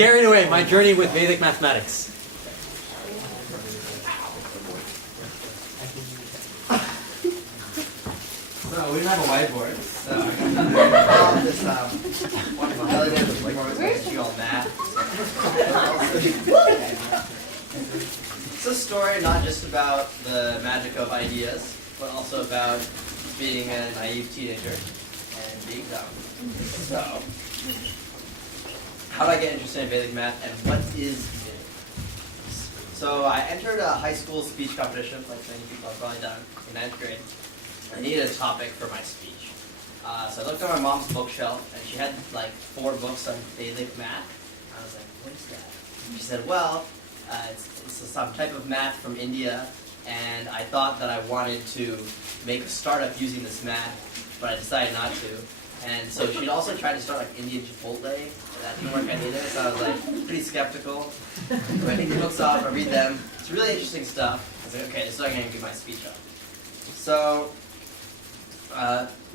Carried away, my journey with Vedic mathematics. So we didn't have a whiteboard, so I got this wonderful elegant whiteboard to teach you all math. It's a story not just about the magic of ideas, but also about being a naive teenager and being dumb. So, how do I get interested in Vedic math, and what is Vedic? So I entered a high school speech competition, like many people have probably done, in 9th grade. I needed a topic for my speech. So I looked on my mom's bookshelf, and she had like 4 books on Vedic math. I was like, what is that? She said, well, it's some type of math from India, and I thought that I wanted to make a startup using this math, but I decided not to. And so she'd also tried to start like Indian Chipotle, but that didn't work out either, so I was like pretty skeptical. So I take the books off, I read them. It's really interesting stuff. I was like, okay, this is what I'm going to give my speech on. So,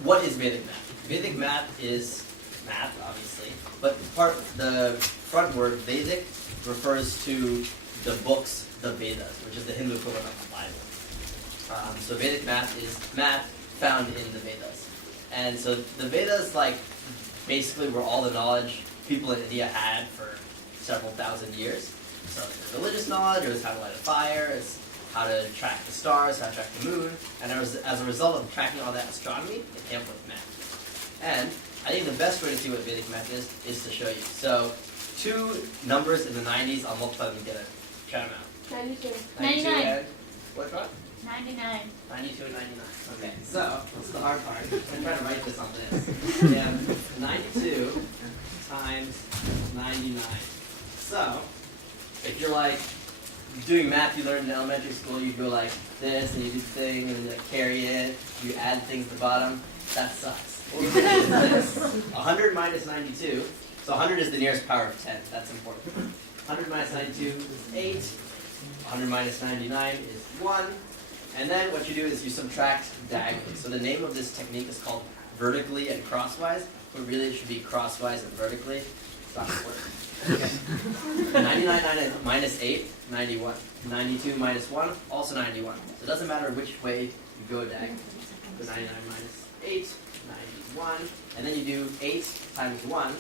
what is Vedic math? Vedic math is math, obviously, but the front word, Vedic, refers to the books, the Vedas, which is the Hindu equivalent of the Bible. So Vedic math is math found in the Vedas. And so the Vedas, like, basically were all the knowledge people in India had for several thousand years. So there's religious knowledge, it was how to light a fire, it's how to track the stars, how to track the moon, and as a result of tracking all that astronomy, it came up with math. And I think the best way to see what Vedic math is to show you. So 2 numbers in the 90s, I'll multiply them together. Try them out. 92. 92 99. and what? 99. 92 and 99. Okay, so this is the hard part. I'm trying to write this on this. We have 92 times 99. So if you're like doing math you learned in elementary school, you go like this and you do the thing and you like carry it, you add things at the bottom. That sucks. What we're going to do is this. 100 minus 92. So 100 is the nearest power of 10. That's important. 100 minus 92 is 8. 100 minus 99 is 1. And then what you do is you subtract diagonally. So the name of this technique is called vertically and crosswise, but really it should be crosswise and vertically. It's not important. Okay. 99 minus 8, 91. 92 minus 1, also 91. So it doesn't matter which way you go diagonally. So 99 minus 8, 91. And then you do 8 times 1.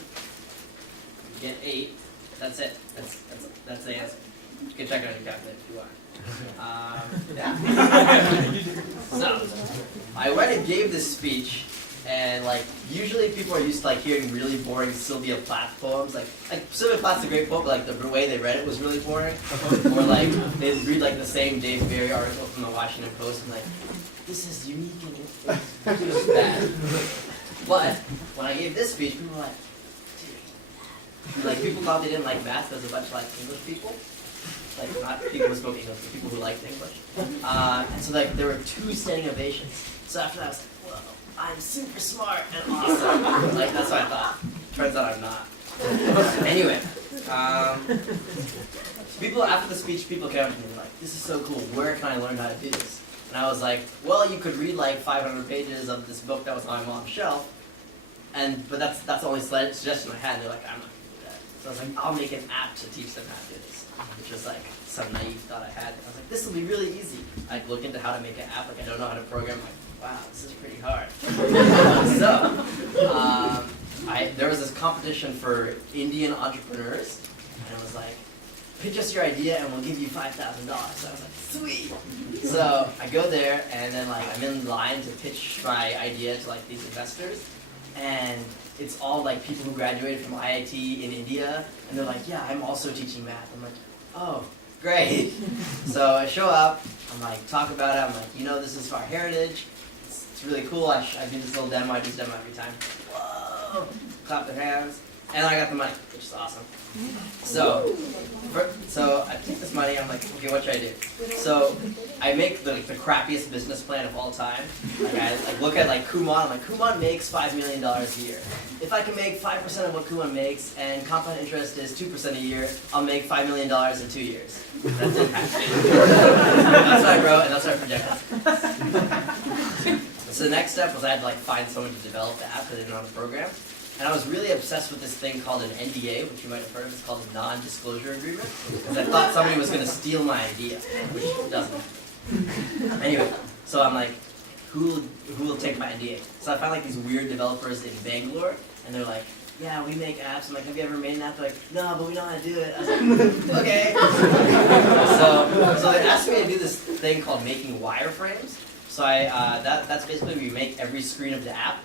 You get 8. That's it. That's the answer. You can check it on your calculator if you want. Yeah. So, I went and gave this speech, and like usually people are used to like hearing really boring Sylvia Plath poems. Like Sylvia Plath's a great poet, but like the way they read it was really boring. Or like they'd read like the same Dave Barry article from the Washington Post and like, this is unique and it was bad. But when I gave this speech, people were like, dude, like people thought they didn't like math because a bunch of like English people. Like not people who spoke English, but people who liked English. And so like there were 2 standing ovations. So after that I was like, whoa, I'm super smart and awesome. Like that's what I thought. Turns out I'm not. Anyway, people after the speech, people came up to me and were like, this is so cool, where can I learn how to do this? And I was like, well, you could read like 500 pages of this book that was on my mom's shelf, but that's the only suggestion I had. And they're like, I'm not gonna do that. So I was like, I'll make an app to teach them how to do this. Which was like some naive thought I had. I was like, this will be really easy. I'd look into how to make an app, like I don't know how to program. Like, wow, this is pretty hard. So, there was this competition for Indian entrepreneurs, and it was like, pitch us your idea and we'll give you $5,000. So I was like, sweet. So I go there, and then like I'm in line to pitch my idea to like these investors, and it's all like people who graduated from IIT in India, and they're like, yeah, I'm also teaching math. I'm like, oh, great. So I show up, I'm like, talk about it, I'm like, you know, this is our heritage, it's really cool, I do this little demo, I do this demo every time. Whoa, clap their hands, and I got the money, which is awesome. So I take this money, I'm like, okay, what should I do? So I make the crappiest business plan of all time. Like I look at like Kumon, I'm like, Kumon makes $5 million a year. If I can make 5% of what Kumon makes and compound interest is 2% a year, I'll make $5 million in 2 years. That didn't happen. That's what I wrote, and that's what I projected. So the next step was I had to like find someone to develop the app because they didn't know how to program. And I was really obsessed with this thing called an NDA, which you might have heard of. It's called a non-disclosure agreement, because I thought somebody was going to steal my idea, which doesn't. Anyway, so I'm like, who will take my idea? So I found like these weird developers in Bangalore, and they're like, yeah, we make apps. I'm like, have you ever made an app? They're like, no, but we know how to do it. I was like, okay. So they asked me to do this thing called making wireframes. So that's basically where you make every screen of the app,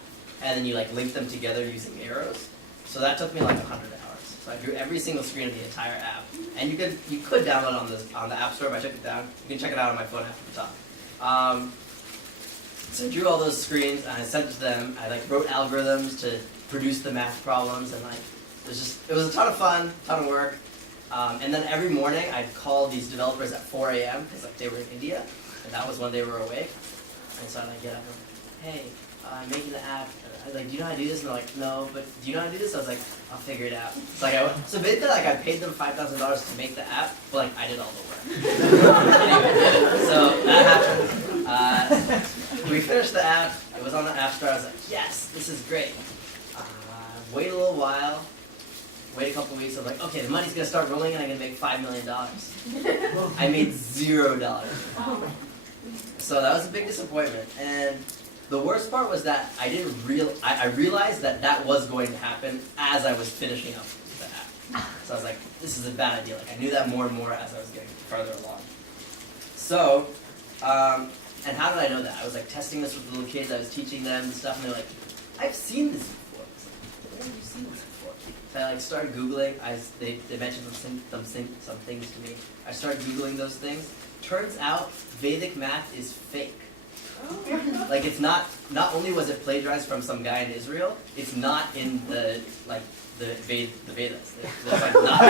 and then you like link them together using arrows. So that took me like 100 hours. So I drew every single screen of the entire app, and you could download it on the App Store. If I took it down, you can check it out on my phone after the talk. So I drew all those screens, and I sent it to them. I like wrote algorithms to produce the math problems, and like it was a ton of fun, ton of work. And then every morning I'd call these developers at 4 a.m. because like they were in India, and that was when they were awake. And so I'd like get up and hey, I'm making the app. I was like, do you know how to do this? And they're like, no, but do you know how to do this? I was like, I'll figure it out. So basically like I paid them $5,000 to make the app, but like I did all the work. Anyway, so that happened. We finished the app. It was on the App Store. I was like, yes, this is great. Wait a little while. Wait a couple weeks. I was like, okay, the money's gonna start rolling, and I'm gonna make $5 million. I made $0. So that was a big disappointment. And the worst part was that I realized that was going to happen as I was finishing up the app. So I was like, this is a bad idea. Like I knew that more and more as I was getting further along. So, and how did I know that? I was like testing this with the little kids. I was teaching them and stuff, and they're like, I've seen this before. I was like, where have you seen this before? So I like started Googling. They mentioned some things to me. I started Googling those things. Turns out Vedic math is fake. Like it's not only was it plagiarized from some guy in Israel, it's not in the Vedas. There's like not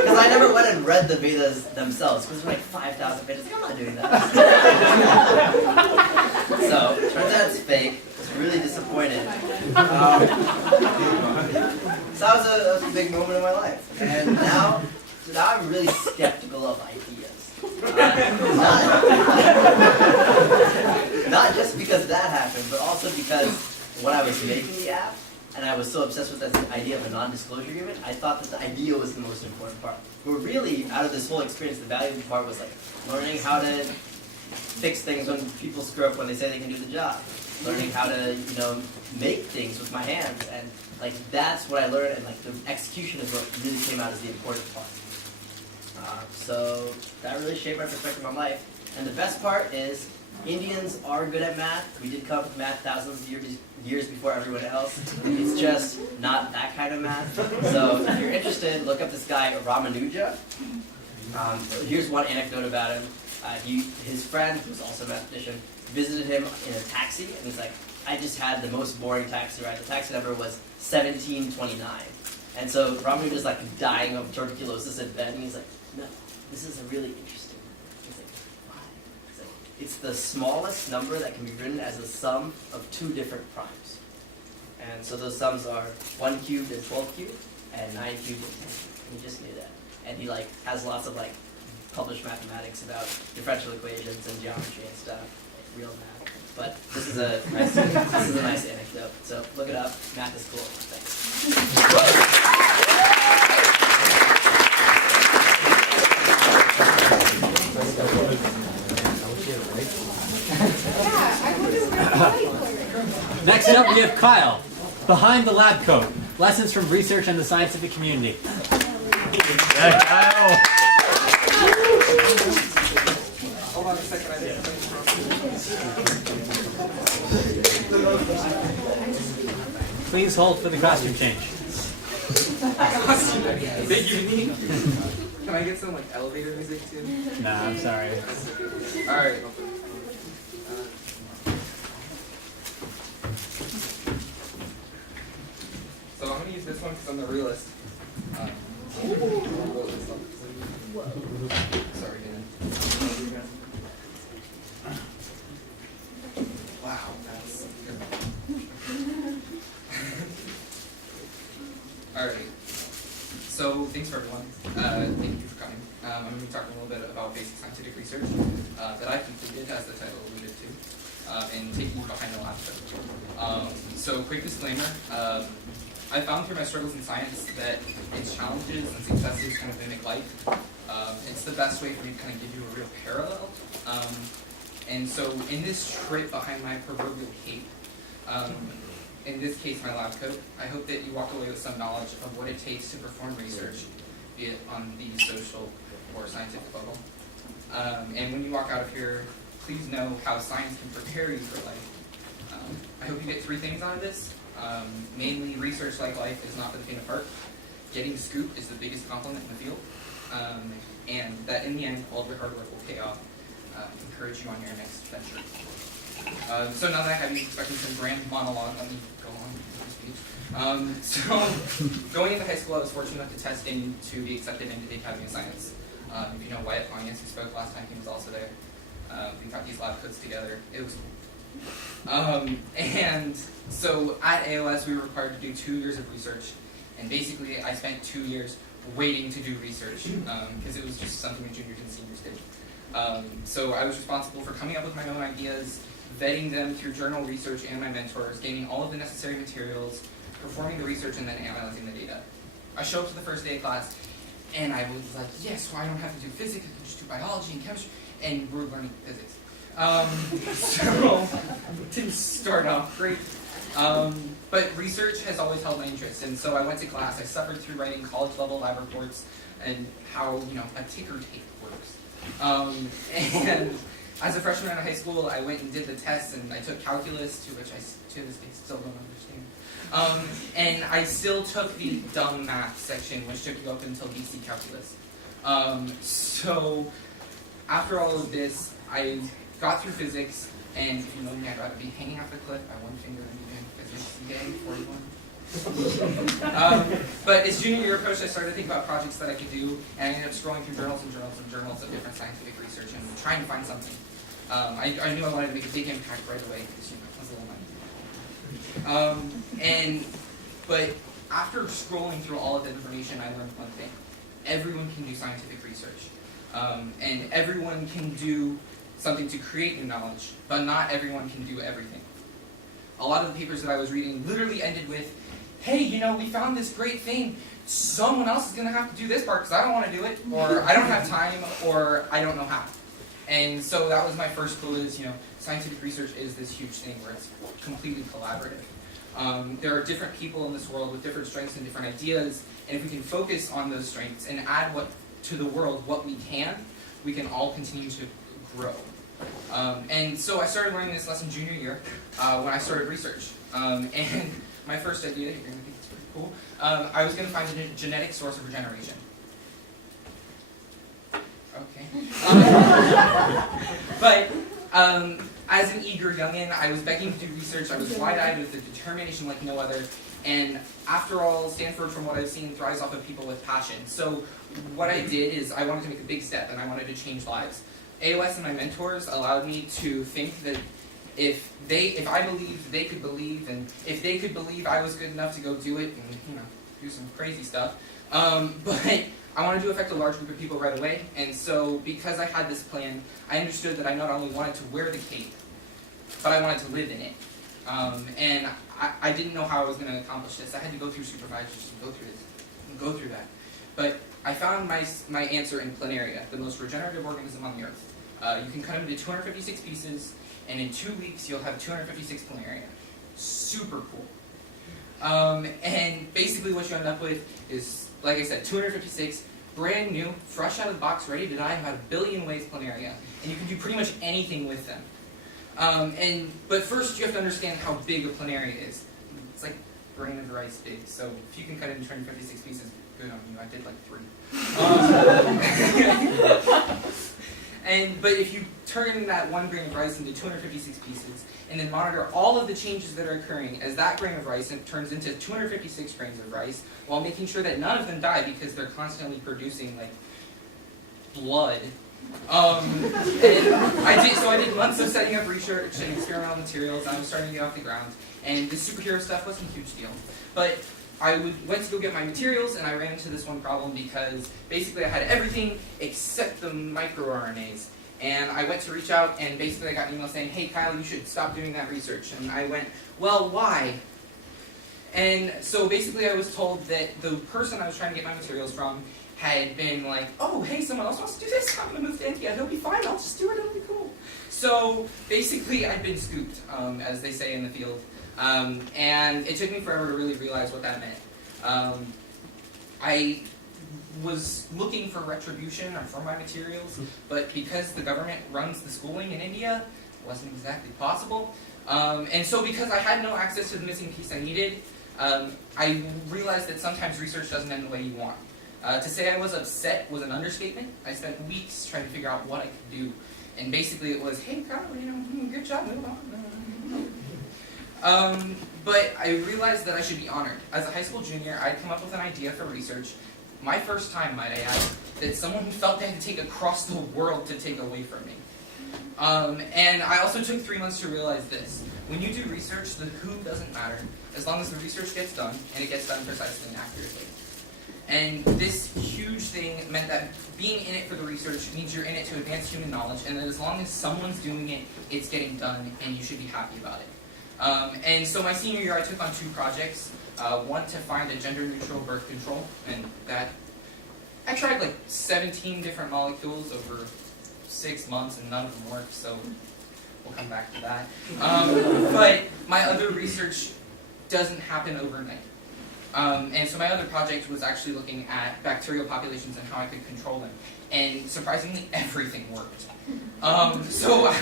because I never went and read the Vedas themselves because there's like 5,000 Vedas. Like, I'm not doing that. So turns out it's fake. I was really disappointed. So that was a big moment in my life, and now I'm really skeptical of ideas. Not just because that happened, but also because when I was making the app, and I was so obsessed with this idea of a non-disclosure agreement, I thought that the idea was the most important part. But really, out of this whole experience, the valuable part was like learning how to fix things when people screw up when they say they can do the job. Learning how to, make things with my hands, and like that's what I learned, and like the execution is what really came out as the important part. So that really shaped my perspective on life. And the best part is, Indians are good at math. We did come up with math thousands of years before everyone else. It's just not that kind of math. So if you're interested, look up this guy, Ramanuja. Here's one anecdote about him. His friend, who's also a mathematician, visited him in a taxi, and he's like, I just had the most boring taxi ride. The taxi number was 1729. And so Ramanuja's like dying of tuberculosis in bed, and he's like, no, this is a really interesting one. He's like, why? He's like, it's the smallest number that can be written as a sum of two different primes. And so those sums are 1 cubed and 12 cubed, and 9 cubed and 10 cubed. And he just knew that. And he like has lots of like published mathematics about differential equations and geometry and stuff, like real math. But this is a nice anecdote. So look it up. Math is cool. Thanks. Next up, we have Kyle, behind the lab coat. Lessons from research and the scientific community. Yeah, Kyle. Hold on a second. Please hold for the costume change. Big unique. Can I get some like elevator music too? Nah, I'm sorry. All right. So I'm gonna use this one because I'm the realist. Sorry, Dan. Wow, that's good. All right. So thanks for everyone. Thank you for coming. I'm going to be talking a little bit about basic scientific research that I completed, as the title alluded to. and taking you behind the lab code. So quick disclaimer, I found through my struggles in science that its challenges and successes kind of mimic life. It's the best way for me to kind of give you a real parallel. And so in this trip behind my proverbial cape, in this case my lab coat, I hope that you walk away with some knowledge of what it takes to perform research, be it on the social or scientific level. And when you walk out of here, please know how science can prepare you for life. I hope you get 3 things out of this. Mainly, research like life is not for the faint of heart. Getting scoop is the biggest compliment in the field. And that in the end, all of your hard work will pay off. Encourage you on your next venture. So now that I have you expecting some grand monologue, let me go on with my speech. So going into high school, I was fortunate enough to test in to be accepted into the Academy of Science. If you know Wyatt Pontius, who spoke last time, he was also there. We got these lab coats together. It was cool. And so at AOS, we were required to do 2 years of research. And basically, I spent 2 years waiting to do research because it was just something that juniors and seniors did. So I was responsible for coming up with my own ideas, vetting them through journal research and my mentors, gaining all of the necessary materials, performing the research, and then analyzing the data. I showed up to the first day of class, and I was like, yes, well, I don't have to do physics, I can just do biology and chemistry, and we're learning physics. So it didn't start off great. But research has always held my interest, and so I went to class. I suffered through writing college-level lab reports and how, a ticker tape works. And as a freshman in high school, I went and did the tests, and I took calculus, to which I, to this day, still don't understand. And I still took the dumb math section, which took you up until DC calculus. So after all of this, I got through physics, and if you know me, I'd rather be hanging off the cliff by one finger than be doing physics today, 41. But as junior year approached, I started to think about projects that I could do, and I ended up scrolling through journals and journals and journals of different scientific research and trying to find something. I knew I wanted to make a big impact right away because I was a little naive. But after scrolling through all of that information, I learned one thing: everyone can do scientific research, and everyone can do something to create new knowledge, but not everyone can do everything. A lot of the papers that I was reading literally ended with, hey, we found this great thing. Someone else is going to have to do this part because I don't want to do it, or I don't have time, or I don't know how. And so that was my first clue is, scientific research is this huge thing where it's completely collaborative. There are different people in this world with different strengths and different ideas, and if we can focus on those strengths and add to the world what we can all continue to grow. And so I started learning this lesson junior year when I started research. And my first idea, you're going to think it's pretty cool, I was going to find a genetic source of regeneration. Okay. But as an eager youngin', I was begging to do research. I was wide-eyed with a determination like no other. And after all, Stanford, from what I've seen, thrives off of people with passion. So what I did is I wanted to make a big step, and I wanted to change lives. AOS and my mentors allowed me to think that if I believed, they could believe, and if they could believe, I was good enough to go do it and do some crazy stuff. But I wanted to affect a large group of people right away, and so because I had this plan, I understood that I not only wanted to wear the cape, but I wanted to live in it. And I didn't know how I was going to accomplish this. I had to go through supervisors and go through that. But I found my answer in planaria, the most regenerative organism on the earth. You can cut them into 256 pieces, and in 2 weeks you'll have 256 planaria. Super cool. And basically what you end up with is, like I said, 256, brand new, fresh out of the box, ready to die, about 1 billion ways planaria. And you can do pretty much anything with them. But first you have to understand how big a planaria is. It's like grain of rice big, so if you can cut it into 256 pieces, good on you. I did like 3. But if you turn that 1 grain of rice into 256 pieces, and then monitor all of the changes that are occurring as that grain of rice turns into 256 grains of rice, while making sure that none of them die because they're constantly producing blood. I did months of setting up research and experimental materials, and I was starting to get off the ground. And the superhero stuff wasn't a huge deal. But I went to go get my materials, and I ran into this one problem because basically I had everything except the microRNAs. And I went to reach out, and basically I got an email saying, hey Kyle, you should stop doing that research. And I went, well, why? And so basically I was told that the person I was trying to get my materials from had been like, oh, hey, someone else wants to do this, I'm going to move to India, it'll be fine, I'll just do it, it'll be cool. So basically I'd been scooped, as they say in the field. And it took me forever to really realize what that meant. I was looking for retribution for my materials, but because the government runs the schooling in India, it wasn't exactly possible. And so because I had no access to the missing piece I needed, I realized that sometimes research doesn't end the way you want. To say I was upset was an understatement. I spent weeks trying to figure out what I could do. And basically it was, hey, Kyle, good job, move on. But I realized that I should be honored. As a high school junior, I'd come up with an idea for research. My first time, might I add, that someone who felt they had to take across the world to take away from me. And I also took 3 months to realize this. When you do research, the who doesn't matter, as long as the research gets done, and it gets done precisely and accurately. And this huge thing meant that being in it for the research means you're in it to advance human knowledge, and that as long as someone's doing it, it's getting done, and you should be happy about it. And so my senior year, I took on 2 projects. One to find a gender-neutral birth control, and that I tried like 17 different molecules over 6 months, and none of them worked, so we'll come back to that. But my other research doesn't happen overnight. And so my other project was actually looking at bacterial populations and how I could control them. And surprisingly, everything worked. So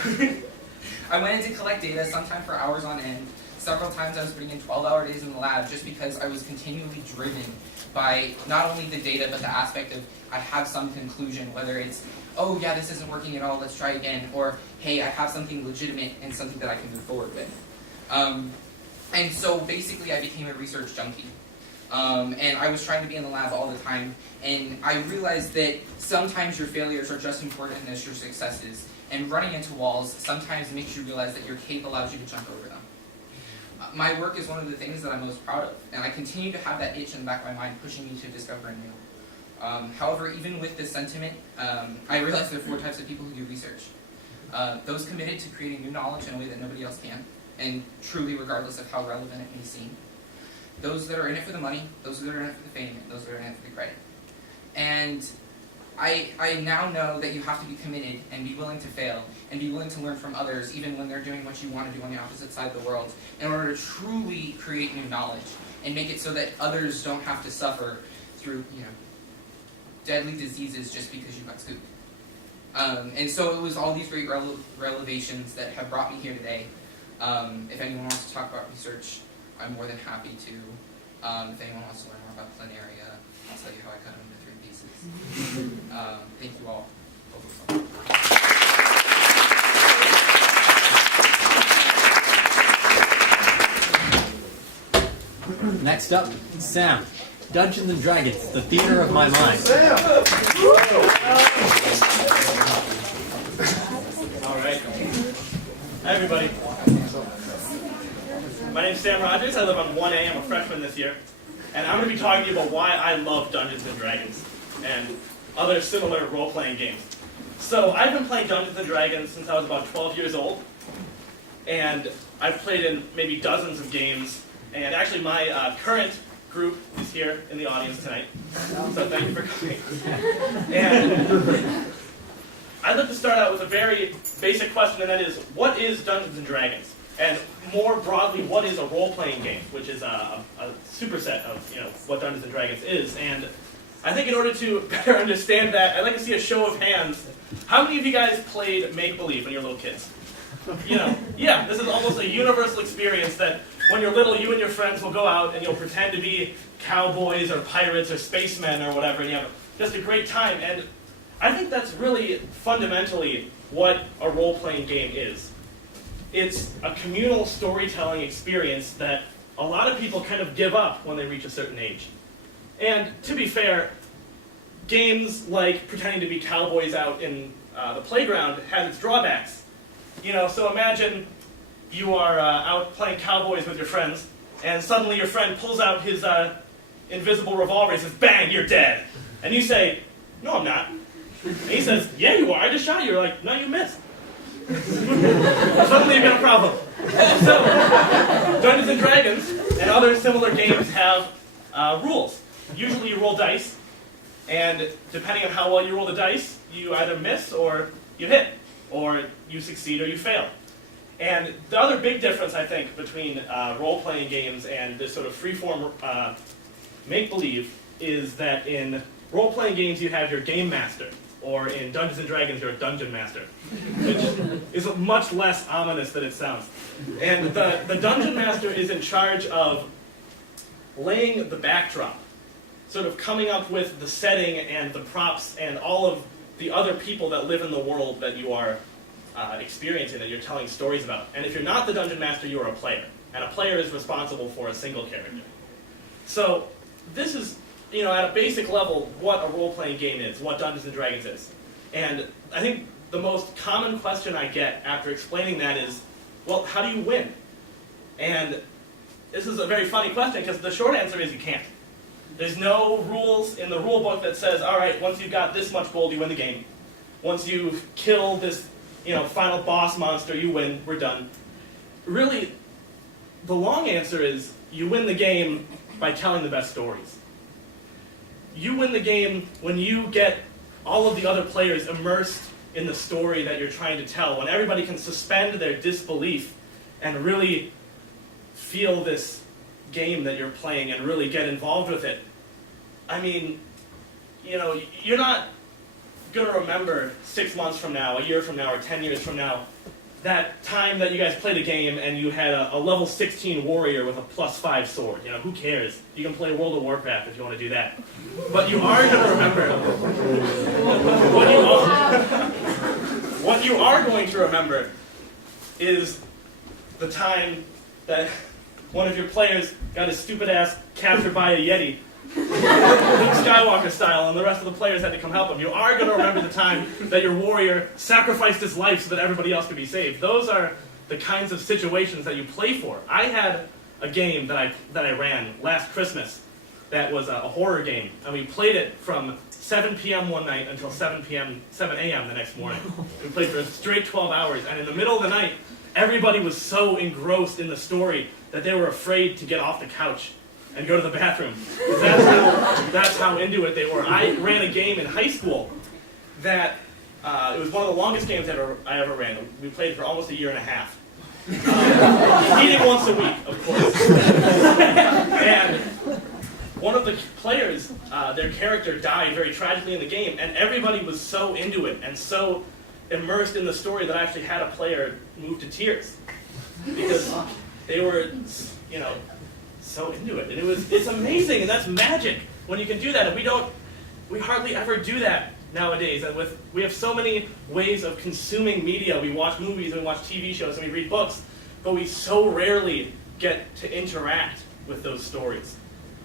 I went in to collect data, sometimes for hours on end. Several times I was putting in 12-hour days in the lab just because I was continually driven by not only the data, but the aspect of I have some conclusion, whether it's, oh yeah, this isn't working at all, let's try again, or hey, I have something legitimate and something that I can move forward with. And so basically I became a research junkie. And I was trying to be in the lab all the time, and I realized that sometimes your failures are just as important as your successes, and running into walls sometimes makes you realize that your cape allows you to jump over them. My work is one of the things that I'm most proud of, and I continue to have that itch in the back of my mind pushing me to discover new. However, even with this sentiment, I realize there are 4 types of people who do research. Those committed to creating new knowledge in a way that nobody else can, and truly regardless of how relevant it may seem. Those that are in it for the money, those that are in it for the fame, and those that are in it for the credit. And I now know that you have to be committed and be willing to fail and be willing to learn from others even when they're doing what you want to do on the opposite side of the world in order to truly create new knowledge and make it so that others don't have to suffer through, deadly diseases just because you got scooped. And so it was all these great revelations that have brought me here today. If anyone wants to talk about research, I'm more than happy to. If anyone wants to learn more about planaria, I'll tell you how I cut them into 3 pieces. Thank you all. Next up, Sam. Dungeons and Dragons, the theater of my mind. All right. Hi, everybody. My name's Sam Rogers. I live on 1A. I'm a freshman this year. And I'm going to be talking to you about why I love Dungeons and Dragons and other similar role-playing games. So I've been playing Dungeons and Dragons since I was about 12 years old. And I've played in maybe dozens of games. And actually my current group is here in the audience tonight. So thank you for coming. And I'd like to start out with a very basic question, and that is, what is Dungeons and Dragons? And more broadly, what is a role-playing game, which is a superset of what Dungeons and Dragons is. And I think in order to better understand that, I'd like to see a show of hands. How many of you guys played make-believe when you were little kids? Yeah, this is almost a universal experience that when you're little, you and your friends will go out and you'll pretend to be cowboys or pirates or spacemen or whatever, and you have just a great time. And I think that's really fundamentally what a role-playing game is. It's a communal storytelling experience that a lot of people kind of give up when they reach a certain age. And to be fair, games like pretending to be cowboys out in the playground have its drawbacks. So imagine you are out playing cowboys with your friends, and suddenly your friend pulls out his invisible revolver and says, "Bang, you're dead." And you say, "No, I'm not." And he says, yeah, you are. I just shot you. You're like, no, you missed. Suddenly you've got a problem. So, Dungeons and Dragons and other similar games have rules. Usually you roll dice, and depending on how well you roll the dice, you either miss or you hit, or you succeed or you fail. And the other big difference, I think, between role-playing games and this sort of free-form make-believe is that in role-playing games you have your game master, or in Dungeons & Dragons you're a dungeon master, which is much less ominous than it sounds. And the dungeon master is in charge of laying the backdrop, sort of coming up with the setting and the props and all of the other people that live in the world that you are experiencing, that you're telling stories about. And if you're not the dungeon master, you're a player. And a player is responsible for a single character. So this is, at a basic level, what a role-playing game is, what Dungeons & Dragons is. And I think the most common question I get after explaining that is, well, how do you win? And this is a very funny question, because the short answer is you can't. There's no rules in the rule book that says, all right, once you've got this much gold, you win the game. Once you kill this final boss monster, you win, we're done. Really, the long answer is you win the game by telling the best stories. You win the game when you get all of the other players immersed in the story that you're trying to tell, when everybody can suspend their disbelief and really feel this game that you're playing and really get involved with it. I mean, you're not going to remember 6 months from now, a year from now, or 10 years from now, that time that you guys played a game and you had a level 16 warrior with a +5 sword. Who cares? You can play World of Warcraft if you want to do that. But you are going to remember what you are going to remember is the time that one of your players got his stupid ass captured by a Yeti, Luke Skywalker style, and the rest of the players had to come help him. You are going to remember the time that your warrior sacrificed his life so that everybody else could be saved. Those are the kinds of situations that you play for. I had a game that I ran last Christmas that was a horror game, and we played it from 7 p.m. one night until 7 a.m. the next morning. We played for a straight 12 hours, and in the middle of the night, everybody was so engrossed in the story that they were afraid to get off the couch and go to the bathroom. That's how into it they were. I ran a game in high school that it was one of the longest games I ever ran. We played for almost a year and a half. Meeting once a week, of course. And one of the players, their character died very tragically in the game, and everybody was so into it and so immersed in the story that I actually had a player move to tears. Because they were, so into it. And it's amazing, and that's magic when you can do that. And we hardly ever do that nowadays. And we have so many ways of consuming media. We watch movies, and we watch TV shows, and we read books, but we so rarely get to interact with those stories.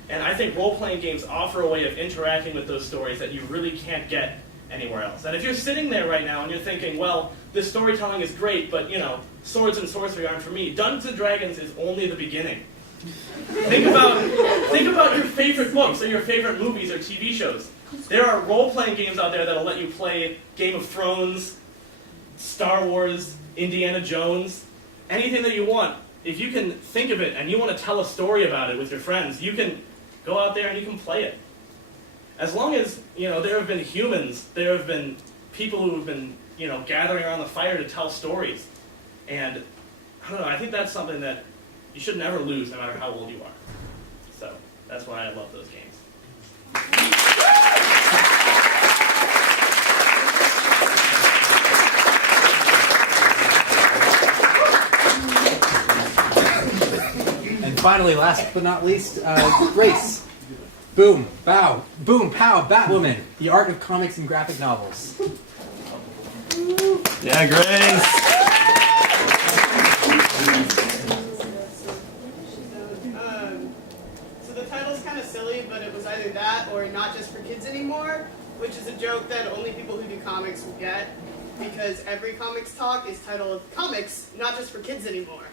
And I think role-playing games offer a way of interacting with those stories that you really can't get anywhere else. And if you're sitting there right now and you're thinking, well, this storytelling is great, but swords and sorcery aren't for me, Dungeons & Dragons is only the beginning. Think about your favorite books or your favorite movies or TV shows. There are role-playing games out there that'll let you play Game of Thrones, Star Wars, Indiana Jones, anything that you want. If you can think of it and you want to tell a story about it with your friends, you can go out there and you can play it. As long as, there have been humans, there have been people who have been, gathering around the fire to tell stories. And, I don't know, I think that's something that you should never lose, no matter how old you are. So, that's why I love those games. And finally, last but not least, Grace. Boom, pow, Batwoman, the art of comics and graphic novels. Yeah, Grace. So the title's kind of silly, but it was either that or Not Just for Kids Anymore, which is a joke that only people who do comics will get, because every comics talk is titled Comics, Not Just for Kids Anymore.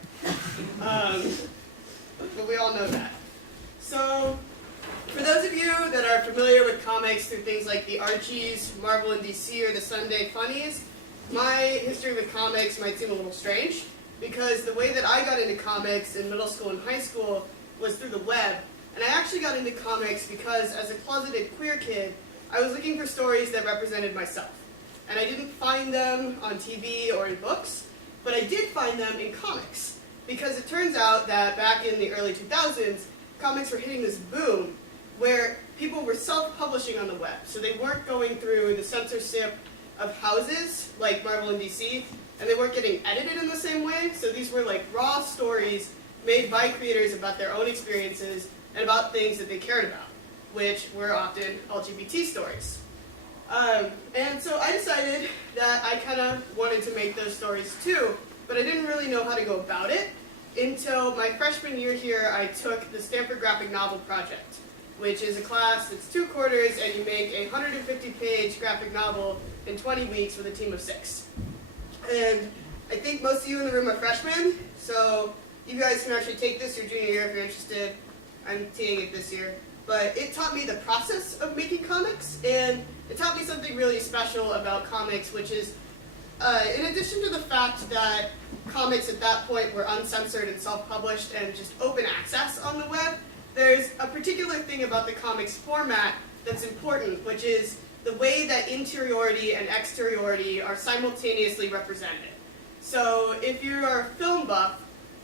But we all know that. So For those of you that are familiar with comics through things like the Archies, Marvel and DC, or the Sunday Funnies, my history with comics might seem a little strange, because the way that I got into comics in middle school and high school was through the web. And I actually got into comics because as a closeted queer kid, I was looking for stories that represented myself. And I didn't find them on TV or in books, but I did find them in comics. Because it turns out that back in the early 2000s, comics were hitting this boom where people were self-publishing on the web. So they weren't going through the censorship of houses like Marvel and DC, and they weren't getting edited in the same way. So these were like raw stories made by creators about their own experiences and about things that they cared about, which were often LGBT stories. And so I decided that I kind of wanted to make those stories too, but I didn't really know how to go about it until my freshman year here. I took the Stanford Graphic Novel Project, which is a class that's 2 quarters, and you make a 150-page graphic novel in 20 weeks with a team of 6. And I think most of you in the room are freshmen, so you guys can actually take this your junior year if you're interested. I'm teeing it this year. But it taught me the process of making comics, and it taught me something really special about comics, which is, in addition to the fact that comics at that point were uncensored and self-published and just open access on the web, there's a particular thing about the comics format that's important, which is the way that interiority and exteriority are simultaneously represented. So if you are a film buff,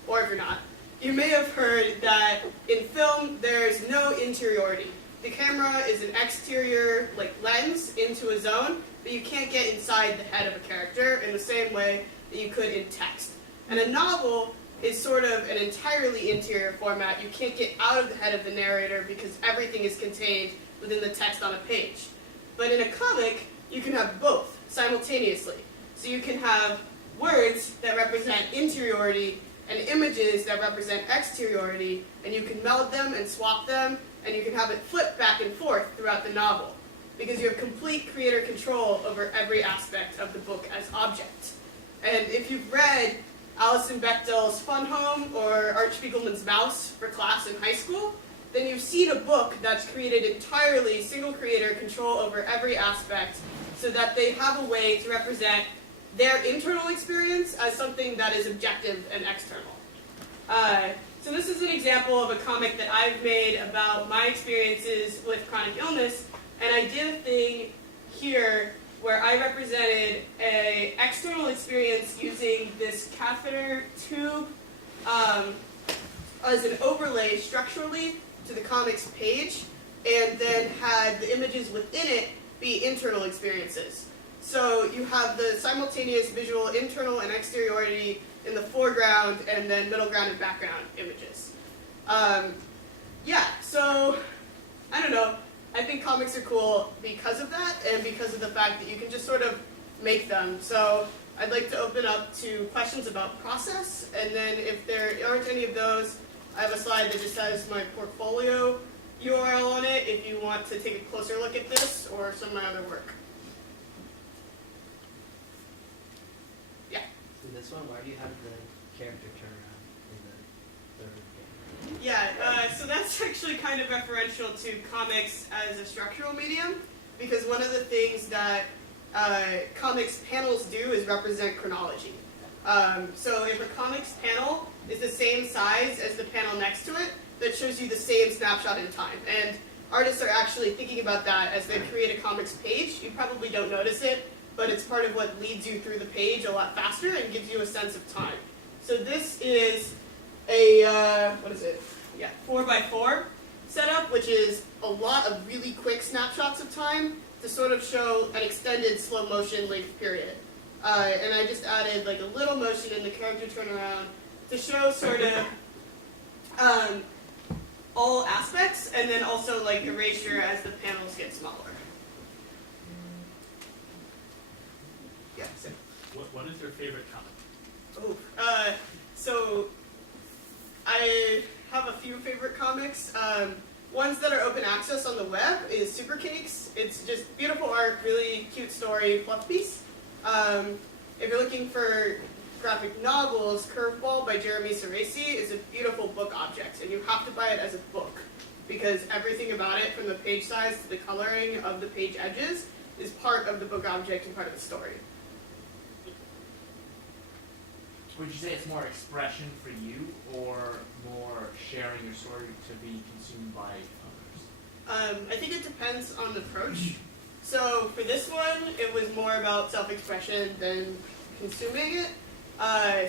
or if you're not, you may have heard that in film there's no interiority. The camera is an exterior lens into a zone, but you can't get inside the head of a character in the same way that you could in text. And a novel is sort of an entirely interior format. You can't get out of the head of the narrator because everything is contained within the text on a page. But in a comic, you can have both simultaneously. So you can have words that represent interiority and images that represent exteriority, and you can meld them and swap them, and you can have it flip back and forth throughout the novel, because you have complete creator control over every aspect of the book as object. And if you've read Alison Bechdel's Fun Home or Art Spiegelman's Mouse for class in high school, then you've seen a book that's created entirely single creator control over every aspect, so that they have a way to represent their internal experience as something that is objective and external. So this is an example of a comic that I've made about my experiences with chronic illness, and I did a thing here where I represented an external experience using this catheter tube as an overlay structurally to the comic's page, and then had the images within it be internal experiences. So you have the simultaneous visual internal and exteriority in the foreground, and then middle ground and background images. Yeah, so I don't know. I think comics are cool because of that, and because of the fact that you can just sort of make them. So I'd like to open up to questions about process, and then if there aren't any of those, I have a slide that just has my portfolio URL on it if you want to take a closer look at this or some of my other work. Yeah? So this one, why do you have the character turnaround in the third game? Yeah, so that's actually kind of referential to comics as a structural medium, because one of the things that comics panels do is represent chronology. So if a comics panel is the same size as the panel next to it, that shows you the same snapshot in time. And artists are actually thinking about that as they create a comics page. You probably don't notice it, but it's part of what leads you through the page a lot faster and gives you a sense of time. So this is a, 4x4 setup, which is a lot of really quick snapshots of time to sort of show an extended slow motion length period. And I just added like a little motion in the character turnaround to show sort of all aspects, and then also like erasure as the panels get smaller. Yeah, so. What is your favorite comic? Oh, so I have a few favorite comics. Ones that are open access on the web is Super Cakes. It's just beautiful art, really cute story, fluff piece. If you're looking for graphic novels, Curveball by Jeremy Ceresi is a beautiful book object, and you have to buy it as a book. because everything about it, from the page size to the coloring of the page edges, is part of the book object and part of the story. Would you say it's more expression for you, or more sharing your story to be consumed by others? I think it depends on the approach. So for this one, it was more about self-expression than consuming it.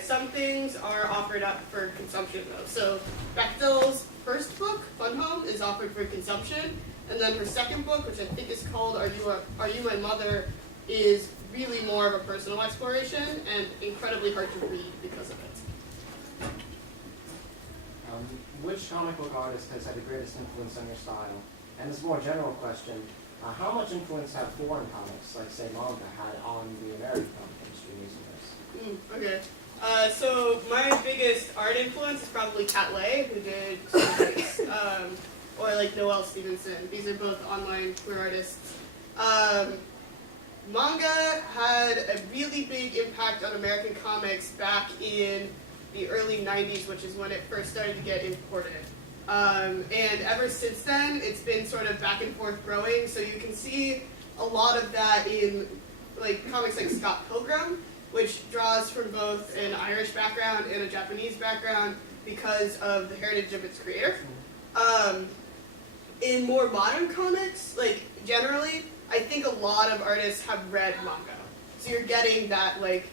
Some things are offered up for consumption though. So Bechdel's first book, Fun Home, is offered for consumption, and then her second book, which I think is called Are You My Mother, is really more of a personal exploration and incredibly hard to read because of it. Which comic book artist has had the greatest influence on your style? And this more general question, how much influence have foreign comics, like say manga, had on the American comic industry using this? Okay. So my biggest art influence is probably Kat Lay, who did Stories, or like Noelle Stevenson. These are both online queer artists. Manga had a really big impact on American comics back in the early 90s, which is when it first started to get imported. And ever since then, it's been sort of back and forth growing. So you can see a lot of that in like comics like Scott Pilgrim, which draws from both an Irish background and a Japanese background because of the heritage of its creator. In more modern comics, like generally, I think a lot of artists have read manga. So you're getting that like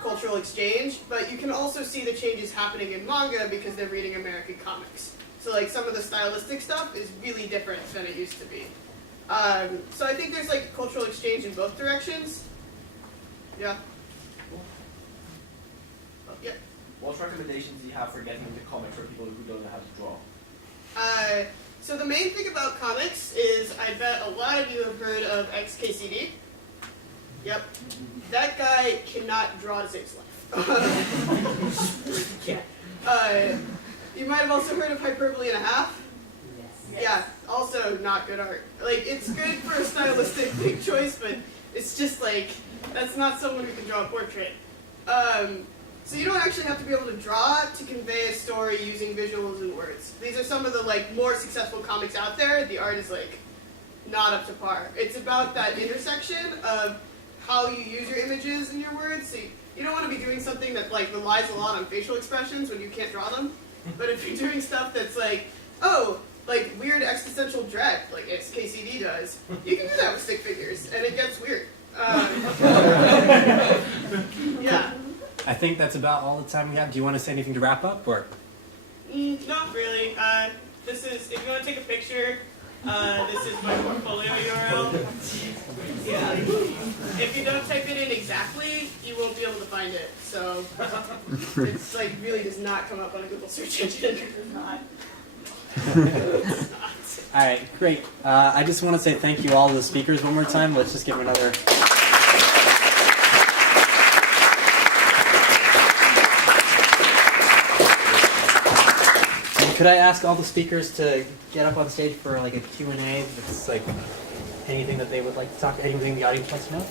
cultural exchange, but you can also see the changes happening in manga because they're reading American comics. So like some of the stylistic stuff is really different than it used to be. So I think there's like cultural exchange in both directions. Yeah. Yeah. What recommendations do you have for getting into comics for people who don't know how to draw? So the main thing about comics is I bet a lot of you have heard of XKCD. Yep. That guy cannot draw to save his life. You might have also heard of Hyperbole and a Half. Yes. Yeah, also not good art. Like, it's good for a stylistic big choice, but it's just like, that's not someone who can draw a portrait. So you don't actually have to be able to draw to convey a story using visuals and words. These are some of the like more successful comics out there. The art is like not up to par. It's about that intersection of how you use your images and your words. So you don't want to be doing something that like relies a lot on facial expressions when you can't draw them. But if you're doing stuff that's like, oh, like weird existential dread, like XKCD does, you can do that with stick figures, and it gets weird. Yeah. I think that's about all the time we have. Do you want to say anything to wrap up, or? Not really. This is, if you want to take a picture, this is my portfolio URL. Yeah. If you don't type it in exactly, you won't be able to find it. So it's like really does not come up on a Google search engine. It's not. All right, great. I just want to say thank you all to the speakers one more time. Let's just give them another. Could I ask all the speakers to get up on stage for like a Q&A? It's like anything that they would like to talk, anything the audience wants to know?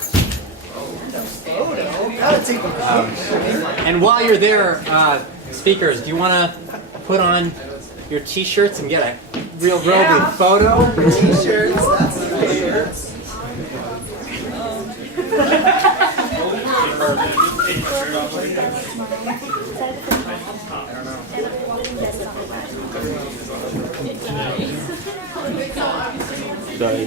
And while you're there, speakers, do you want to put on your t-shirts and get a real Roble photo? T-shirts, that's t-shirts. Sorry,